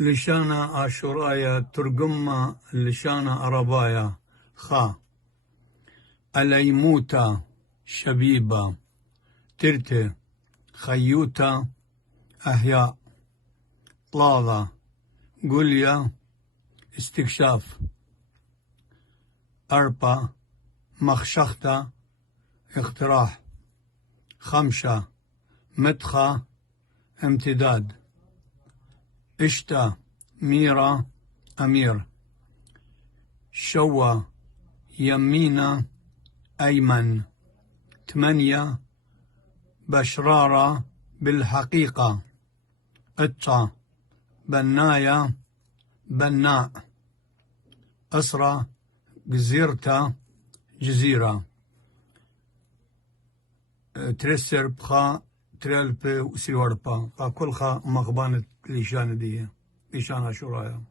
لشانا آشورايا ترجمة لشانا أربايا خا أليموتا شبيبة ترتي خيوتا أحياء طلاضة قليا استكشاف أربا مخشختة اقتراح خمسة مدخة امتداد اشتا ميرا أمير شوى يمينة أيمن 8 بشرارة بالحقيقة اتطا بنايا بناء أسرى جزيرتا جزيرة ترسر بخا تريلب وسيوربا كل خا مغبانة ليشان دي ليشان عاشورايا.